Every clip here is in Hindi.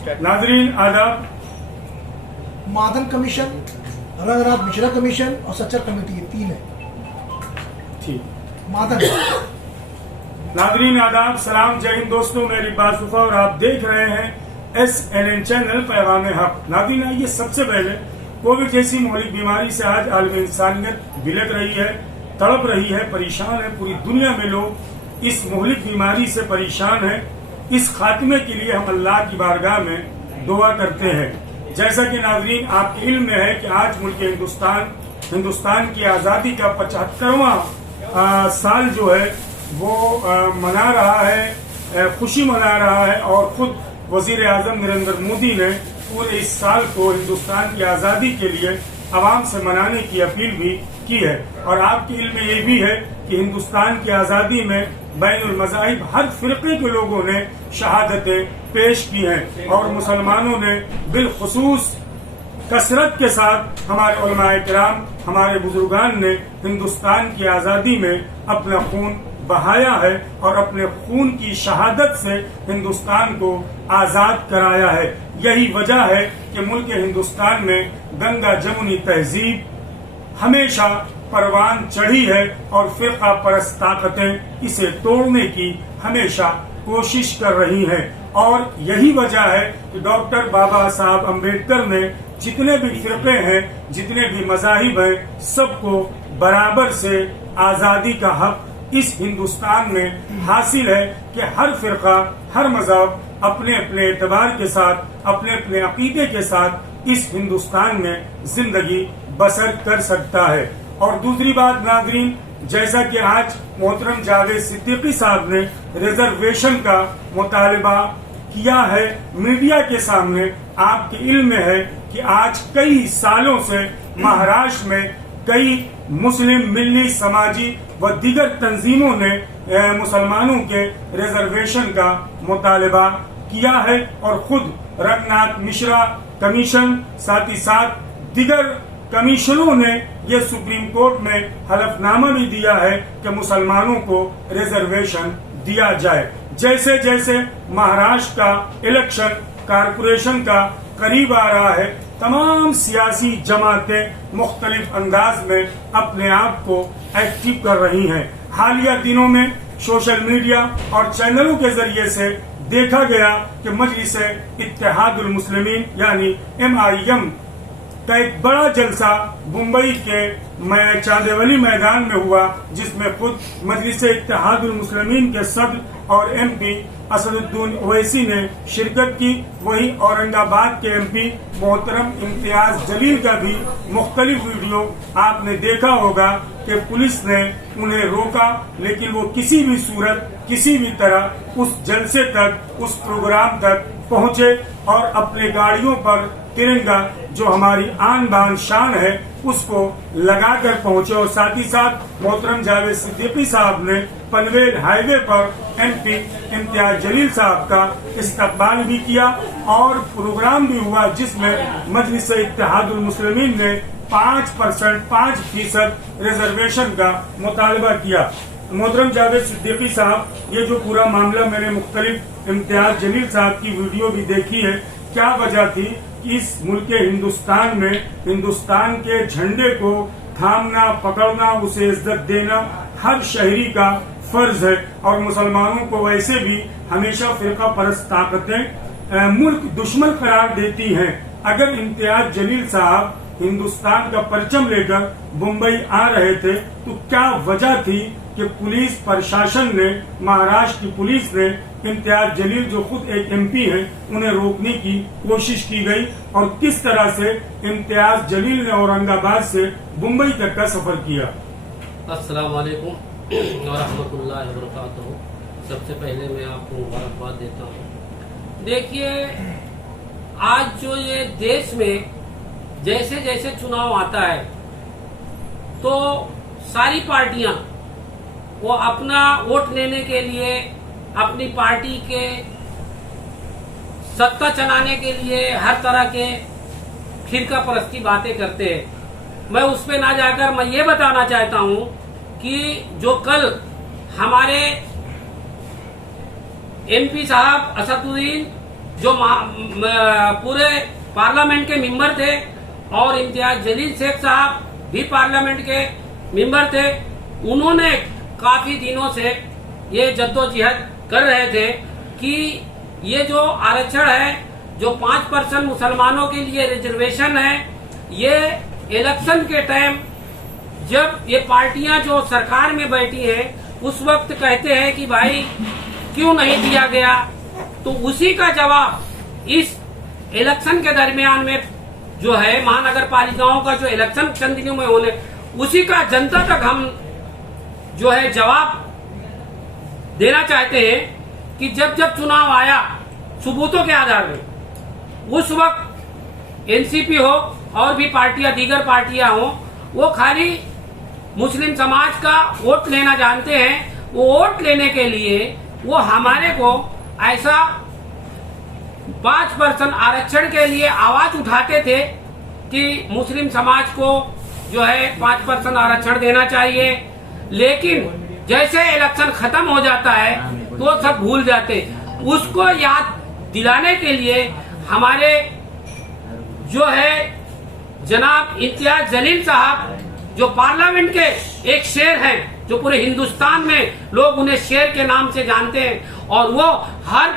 नाजरीन आदाब। मादन कमीशन, रंगराज मिश्रा कमीशन और सच्चर कमेटी, ये तीन है। ठीक, मादन। नाजरीन आदाब, सलाम, जय हिंद दोस्तों, मैं रिबाज सुफा और आप देख रहे हैं SNN चैनल पैगाम हक। नाजरीन, आइए सबसे पहले कोविड जैसी मौलिक बीमारी से आज आलम इंसानियत बिलख रही है, तड़प रही है, परेशान है। पूरी दुनिया में लोग इस मौलिक बीमारी से परेशान है। इस खात्मे के लिए हम अल्लाह की बारगाह में दुआ करते हैं। जैसा कि नाजरीन आपके इल्म में है कि आज मुल्क हिंदुस्तान की आज़ादी का 75वां साल जो है वो मना रहा है, खुशी मना रहा है। और खुद वजीर आजम नरेंद्र मोदी ने पूरे इस साल को हिंदुस्तान की आज़ादी के लिए आवाम से मनाने की अपील भी की है। और आपके इल्म में ये भी है कि हिंदुस्तान की आज़ादी में बैनुल मज़ाहिब हर फिरके के लोगों ने शहादतें पेश की हैं और मुसलमानों ने बिलखुसूस कसरत के साथ हमारे उलमाए किराम, हमारे बुजुर्गान ने हिंदुस्तान की आज़ादी में अपना खून बहाया है और अपने खून की शहादत से हिंदुस्तान को आज़ाद कराया है। यही वजह है कि मुल्क हिंदुस्तान में गंगा जमुनी तहजीब हमेशा परवान चढ़ी है और फिरका परस्त ताकतें इसे तोड़ने की हमेशा कोशिश कर रही हैं। और यही वजह है कि डॉक्टर बाबा साहब अम्बेडकर ने जितने भी फिरके हैं, जितने भी मज़ाहिब हैं, सबको बराबर से आज़ादी का हक इस हिंदुस्तान में हासिल है कि हर फिरका, हर मज़हब अपने अपने एतबार के साथ, अपने अपने अकीदे के साथ इस हिंदुस्तान में जिंदगी बसर कर सकता है। और दूसरी बात नाजरीन, जैसा कि आज मोहतरम जावेद सिद्दीकी साहब ने रिजर्वेशन का मुतालबा किया है मीडिया के सामने, आपके इल्म में है कि आज कई सालों से महाराष्ट्र में कई मुस्लिम मिल्ली समाजी व दीगर तंजीमों ने मुसलमानों के रिजर्वेशन का मुतालबा किया है। और खुद रंगनाथ मिश्रा कमीशन, साथ ही साथ दीगर कमीशनों ने ये सुप्रीम कोर्ट में हलफनामा भी दिया है कि मुसलमानों को रिजर्वेशन दिया जाए। जैसे जैसे महाराष्ट्र का इलेक्शन कारपोरेशन का करीब आ रहा है, तमाम सियासी जमातें मुख्तलिफ अंदाज में अपने आप को एक्टिव कर रही हैं। हालिया दिनों में सोशल मीडिया और चैनलों के जरिए से देखा गया कि मजलिस इत्तेहादुल मुस्लिमीन यानी MIM का एक बड़ा जलसा मुंबई के चांदेवली मैदान में हुआ, जिसमें खुद मजलिस इत्तेहादुल मुस्लिमीन के सदर और MP असदुद्दीन ओवैसी ने शिरकत की। वहीं औरंगाबाद के MP मोहतरम इम्तियाज जलील का भी मुख्तलिफ वीडियो आपने देखा होगा कि पुलिस ने उन्हें रोका, लेकिन वो किसी भी सूरत, किसी भी तरह उस जलसे तक, उस प्रोग्राम तक पहुंचे और अपने गाड़ियों पर तिरंगा जो हमारी आन बान शान है उसको लगाकर पहुंचे। और साथ ही साथ मोहतरम जावेद सिद्दीकी साहब ने पनवेल हाईवे पर MP इम्तियाज जलील साहब का इस्तकबाल भी किया और प्रोग्राम भी हुआ, जिसमें मजलिस इत्तेहादुल मुस्लिमीन ने 5% रिजर्वेशन का मुतालबा किया। मोहतरम जावेद सिद्दीकी साहब, ये जो पूरा मामला मैंने मुख्तलिफ इम्तियाज जलील साहब की वीडियो भी देखी है, क्या वजह थी कि इस मुल्क हिंदुस्तान में हिंदुस्तान के झंडे को थामना, पकड़ना, उसे इज्जत देना हर शहरी का फर्ज है। और मुसलमानों को वैसे भी हमेशा फिरका परस्त ताकतें मुल्क दुश्मन करार देती हैं। अगर इम्तियाज जलील साहब हिंदुस्तान का परचम लेकर मुंबई आ रहे थे तो क्या वजह थी कि पुलिस प्रशासन ने, महाराष्ट्र की पुलिस ने इम्तियाज जलील जो खुद एक MP है, उन्हें रोकने की कोशिश की गई। और किस तरह से इम्तियाज जलील ने औरंगाबाद से मुंबई तक का सफर किया। अस्सलाम वालेकुम व रहमतुल्लाहि व बरकातहू। सबसे पहले मैं आपको मुबारकबाद देता हूँ। देखिए, आज जो ये देश में जैसे जैसे चुनाव आता है तो सारी पार्टियां वो अपना वोट लेने के लिए, अपनी पार्टी के सत्ता चलाने के लिए हर तरह के फिरका परस्ती बातें करते हैं। मैं उस पे ना जाकर मैं ये बताना चाहता हूं कि जो कल हमारे MP साहब असदुद्दीन जो पूरे पार्लियामेंट के मेंबर थे और इम्तियाज जलील शेख साहब भी पार्लियामेंट के मेंबर थे, उन्होंने काफी दिनों से ये जद्दोजहद कर रहे थे कि ये जो आरक्षण है, जो 5% मुसलमानों के लिए रिजर्वेशन है, ये इलेक्शन के टाइम जब ये पार्टियां जो सरकार में बैठी हैं उस वक्त कहते हैं कि भाई क्यों नहीं दिया गया, तो उसी का जवाब इस इलेक्शन के दरमियान में जो है महानगर पालिकाओं का जो इलेक्शन चंद दिनों में होने, उसी का जनता तक हम जो है जवाब देना चाहते हैं कि जब जब चुनाव आया सबूतों के आधार में, उस वक्त एनसीपी हो और भी पार्टियां, दीगर पार्टियां हो, वो खाली मुस्लिम समाज का वोट लेना जानते हैं। वो वोट लेने के लिए वो हमारे को ऐसा 5% आरक्षण के लिए आवाज उठाते थे कि मुस्लिम समाज को जो है 5% आरक्षण देना चाहिए, लेकिन जैसे इलेक्शन खत्म हो जाता है तो सब भूल जाते। उसको याद दिलाने के लिए हमारे जो है जनाब इम्तियाज जलील साहब, जो पार्लियामेंट के एक शेर हैं, जो पूरे हिंदुस्तान में लोग उन्हें शेर के नाम से जानते हैं, और वो हर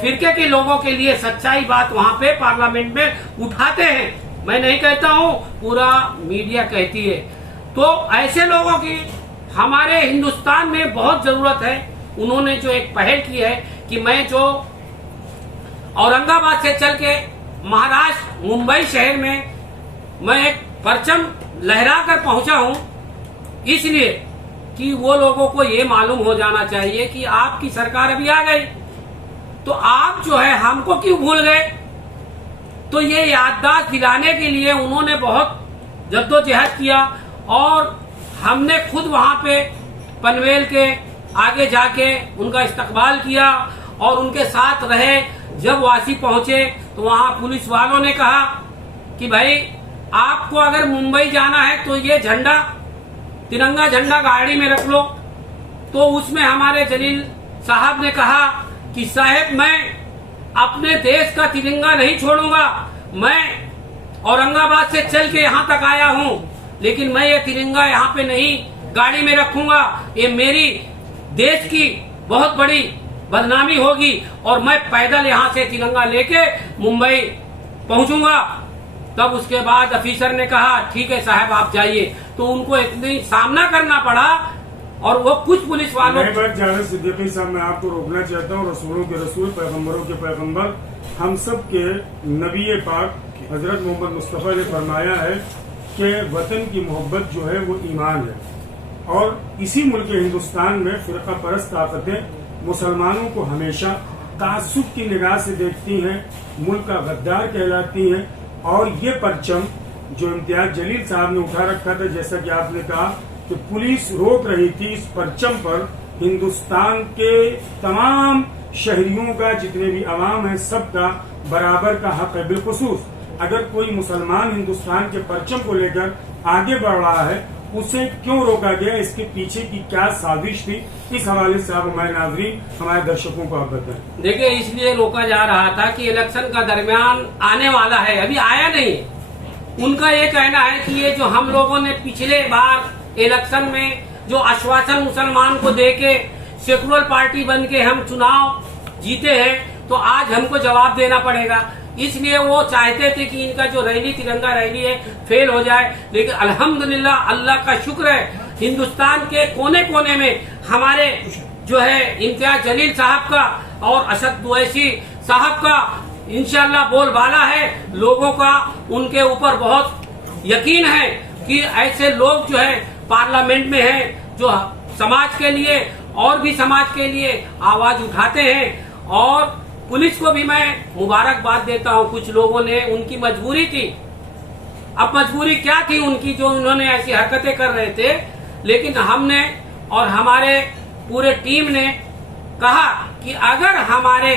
फिरके के लोगों के लिए सच्चाई बात वहां पे पार्लियामेंट में उठाते हैं। मैं नहीं कहता हूं, पूरा मीडिया कहती है। तो ऐसे लोगों की हमारे हिंदुस्तान में बहुत जरूरत है। उन्होंने जो एक पहल की है कि मैं जो औरंगाबाद से चल के महाराष्ट्र मुंबई शहर में मैं एक परचम लहरा कर पहुंचा हूं, इसलिए कि वो लोगों को ये मालूम हो जाना चाहिए कि आपकी सरकार अभी आ गई, तो आप जो है हमको क्यों भूल गए। तो ये याददाश्त दिलाने के लिए उन्होंने बहुत जद्दोजहद किया और हमने खुद वहां पे पनवेल के आगे जाके उनका इस्तकबाल किया और उनके साथ रहे। जब वासी पहुंचे तो वहां पुलिस वालों ने कहा कि भाई आपको अगर मुंबई जाना है तो ये झंडा, तिरंगा झंडा गाड़ी में रख लो। तो उसमें हमारे जलील साहब ने कहा कि साहब मैं अपने देश का तिरंगा नहीं छोड़ूंगा, मैं औरंगाबाद से चल के यहाँ तक आया हूँ, लेकिन मैं ये तिरंगा यहाँ पे नहीं गाड़ी में रखूंगा, ये मेरी देश की बहुत बड़ी बदनामी होगी और मैं पैदल यहाँ से तिरंगा लेके मुंबई पहुंचूंगा। तब उसके बाद ऑफिसर ने कहा ठीक है साहब आप जाइए। तो उनको इतनी सामना करना पड़ा और वो कुछ पुलिस वालों सिद्दीकी साहब, मैं आपको रोकना चाहता हूँ। रसूलों के रसूल, पैगम्बरों के पैगम्बर, हम सब के नबी पाक हजरत मोहम्मद मुस्तफ़ा ने फरमाया है कि वतन की मोहब्बत जो है वो ईमान है, और इसी मुल्क हिंदुस्तान में फिरका परस्त ताकतें मुसलमानों को हमेशा तासुब की निगाह से देखती हैं, मुल्क का गद्दार कहलाती हैं। और ये परचम जो इम्तियाज जलील साहब ने उठा रखा था, जैसा कि आपने कहा कि पुलिस रोक रही थी, इस परचम पर हिंदुस्तान के तमाम शहरियों का, जितने भी अवाम है, सबका बराबर का हक है। बिलखुसूस अगर कोई मुसलमान हिंदुस्तान के परचम को लेकर आगे बढ़ रहा है, उसे क्यों रोका गया, इसके पीछे की क्या साजिश थी, इस हवाले से आप हमारे नाज़रीन, हमारे दर्शकों को आप बताएं। देखिए, इसलिए रोका जा रहा था कि इलेक्शन का दरमियान आने वाला है, अभी आया नहीं। उनका ये कहना है कि ये जो हम लोगों ने पिछले बार इलेक्शन में जो आश्वासन मुसलमान को देके सेकुलर पार्टी बन के हम चुनाव जीते हैं, तो आज हमको जवाब देना पड़ेगा। इसलिए वो चाहते थे कि इनका जो रैली, तिरंगा रैली है, फेल हो जाए। लेकिन अल्हम्दुलिल्लाह, अल्लाह का शुक्र है, हिंदुस्तान के कोने कोने में हमारे जो है इम्तियाज जलील साहब का और असद दुवैसी साहब का इंशाल्लाह बोलबाला है। लोगों का उनके ऊपर बहुत यकीन है कि ऐसे लोग जो है पार्लियामेंट में हैं, जो समाज के लिए और भी समाज के लिए आवाज उठाते हैं। और पुलिस को भी मैं मुबारकबाद देता हूं। कुछ लोगों ने, उनकी मजबूरी थी, अब मजबूरी क्या थी उनकी, जो उन्होंने ऐसी हरकतें कर रहे थे, लेकिन हमने और हमारे पूरे टीम ने कहा कि अगर हमारे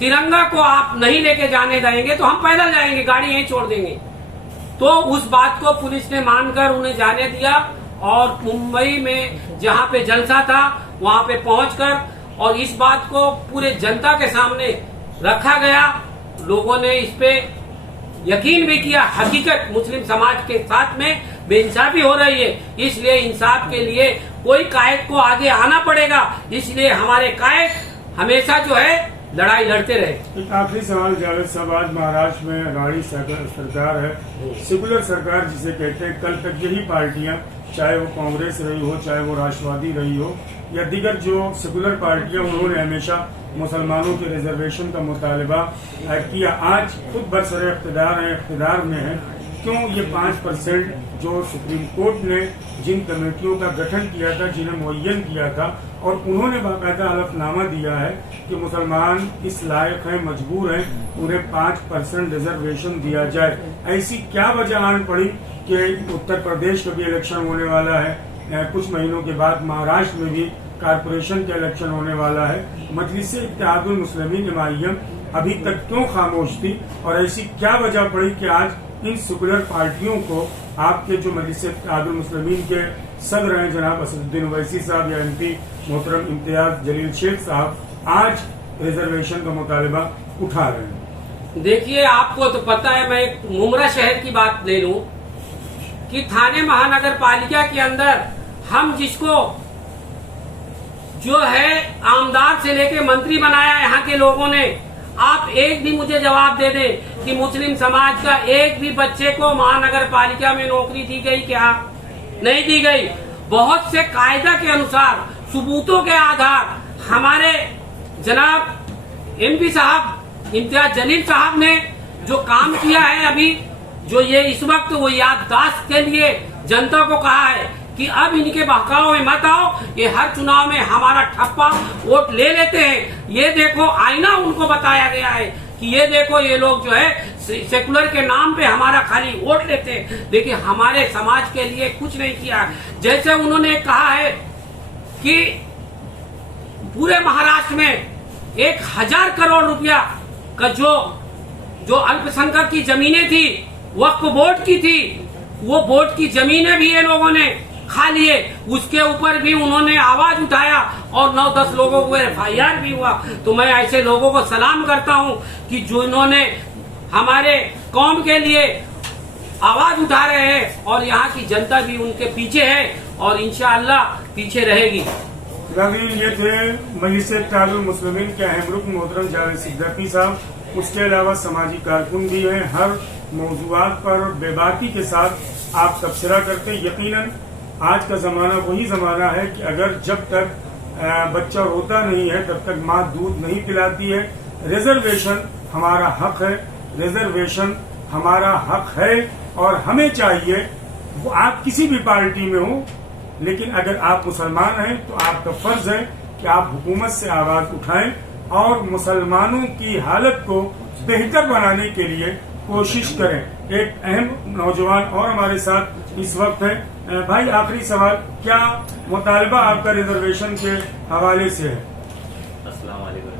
तिरंगा को आप नहीं लेके जाने देंगे तो हम पैदल जाएंगे, गाड़ी यहीं छोड़ देंगे। तो उस बात को पुलिस ने मानकर उन्हें जाने दिया और मुंबई में जहां पे जलसा था वहां पे पहुंचकर और इस बात को पूरे जनता के सामने रखा गया। लोगों ने इस पे यकीन भी किया। हकीकत मुस्लिम समाज के साथ में बेइंसाफी हो रही है, इसलिए इंसाफ के लिए कोई कायद को आगे आना पड़ेगा। इसलिए हमारे कायद हमेशा जो है लड़ाई लड़ते रहे। एक आखिरी सवाल जावेद साहब, आज महाराष्ट्र में अघाड़ी सरकार है, सेकुलर सरकार जिसे कहते हैं। कल तक यही पार्टियां, चाहे वो कांग्रेस रही हो, चाहे वो राष्ट्रवादी रही हो या दीगर जो सेकुलर पार्टियां, उन्होंने हमेशा मुसलमानों के रिजर्वेशन का मुतालबा किया। आज खुद बरसरे इख्तिदार में है, क्यों ये 5% जो सुप्रीम कोर्ट ने जिन कमेटियों का गठन किया था, जिन्हें मुअय्यन किया था, और उन्होंने बाकायदा हलफनामा दिया है कि मुसलमान इस लायक हैं, मजबूर हैं, उन्हें 5% रिजर्वेशन दिया जाए। ऐसी क्या वजह आन पड़ी कि उत्तर प्रदेश का भी इलेक्शन होने वाला है, कुछ महीनों के बाद महाराष्ट्र में भी कारपोरेशन का इलेक्शन होने वाला है, मजलिस इत्तेहादुल मुस्लिमीन इमाइयम अभी तक क्यों खामोश थी, और ऐसी क्या वजह पड़ी कि आज इन सेकुलर पार्टियों को आपके जो मजलिस इत्तेहादुल मुस्लिमीन के सदर हैं जनाब असदुद्दीन ओवैसी साहब या MP मोहतरम इम्तियाज जलील शेख साहब आज रिजर्वेशन का मुतालबा उठा रहे हैं? देखिए, आपको तो पता है, मैं एक मुमरा शहर की बात ले लूं कि थाने महानगर पालिका के अंदर हम जिसको जो है आमदार से लेके मंत्री बनाया यहाँ के लोगों ने, आप एक भी मुझे जवाब दे दें कि मुस्लिम समाज का एक भी बच्चे को महानगर पालिका में नौकरी दी गई क्या? नहीं दी गई। बहुत से कायदा के अनुसार, सबूतों के आधार हमारे जनाब MP साहब इम्तियाज जलील साहब ने जो काम किया है, अभी जो ये इस वक्त वो याददाश्त के लिए जनता को कहा है कि अब इनके बहकाव में मत आओ, ये हर चुनाव में हमारा ठप्पा वोट ले लेते हैं। ये देखो, आईना उनको बताया गया है कि ये देखो, ये लोग जो है सेकुलर के नाम पे हमारा खाली वोट लेते हैं। देखिए, हमारे समाज के लिए कुछ नहीं किया। जैसे उन्होंने कहा है कि पूरे महाराष्ट्र में 1000 करोड़ रुपया का जो अल्पसंख्यक की जमीनें थी, वक्फ बोर्ड की थी, वो बोर्ड की जमीनें भी ये लोगों ने खा लिए। उसके ऊपर भी उन्होंने आवाज उठाया और 9-10 लोगों को FIR भी हुआ। तो मैं ऐसे लोगों को सलाम करता हूं कि जो इन्होंने हमारे कौम के लिए आवाज उठा रहे हैं, और यहाँ की जनता भी उनके पीछे है और इंशाअल्लाह पीछे रहेगी। ये थे मजलिस इत्तेहादुल मुस्लिमीन के अहम रुकन मोहतरम जावेद सिद्दीकी साहब। उसके अलावा समाजी कारकुन भी हैं, हर मौजूआत पर बेबाकी के साथ आप तबसरा करते हैं। यकीनन आज का जमाना वही जमाना है कि अगर जब तक बच्चा रोता नहीं है तब तक माँ दूध नहीं पिलाती है। रिजर्वेशन हमारा हक है, रिजर्वेशन हमारा हक है, और हमें चाहिए, वो आप किसी भी पार्टी में हो, लेकिन अगर आप मुसलमान हैं तो आपका फर्ज है कि आप हुकूमत से आवाज उठाएं और मुसलमानों की हालत को बेहतर बनाने के लिए कोशिश करें। एक अहम नौजवान और हमारे साथ इस वक्त है। भाई, आखिरी सवाल, क्या मुतालबा आपका रिजर्वेशन के हवाले से है? अस्सलाम वालेकुम।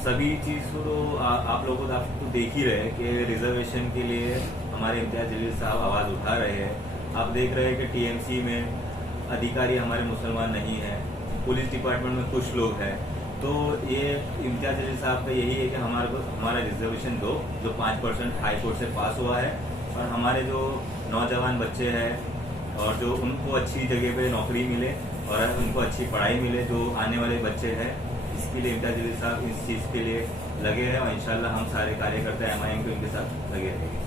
सभी चीज को तो आप लोगों को आपको देख ही रहे कि रिजर्वेशन के लिए हमारे इम्तियाज जलील साहब आवाज उठा रहे हैं। आप देख रहे हैं कि TMC में अधिकारी हमारे मुसलमान नहीं है, पुलिस डिपार्टमेंट में कुछ लोग हैं। तो ये इम्तियाज जलील साहब का यही है कि हमारा रिजर्वेशन दो, जो 5% हाई कोर्ट से पास हुआ है, और हमारे जो नौजवान बच्चे हैं और जो उनको अच्छी जगह पे नौकरी मिले और उनको अच्छी पढ़ाई मिले, जो आने वाले बच्चे हैं, इसके लिए इम्तियाज जलील साहब इस चीज़ के लिए लगे हैं, और इंशाल्लाह हम सारे कार्यकर्ता MIM के उनके साथ लगे रहेंगे।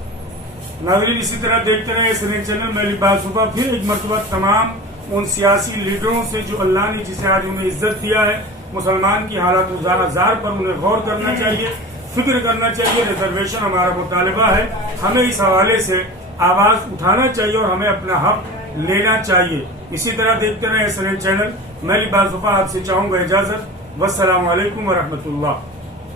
नाज़रीन, इसी तरह देखते रहे SNN चैनल। मैं लिबास सुबह फिर एक मरतबा तमाम उन सियासी लीडरों से जो अल्लाह ने जिसे आज उन्हें इज्जत दिया है, मुसलमान की हालत जार पर उन्हें गौर करना चाहिए, फिक्र करना चाहिए। रिजर्वेशन हमारा मुतालबा है, हमें इस हवाले से आवाज उठाना चाहिए और हमें अपना हक लेना चाहिए। इसी तरह देखते रहे SNN चैनल। मैं लिबास सुबह आपसे चाहूंगा इजाजत। वस्सलाम वालेकुम व रहमतुल्लाह।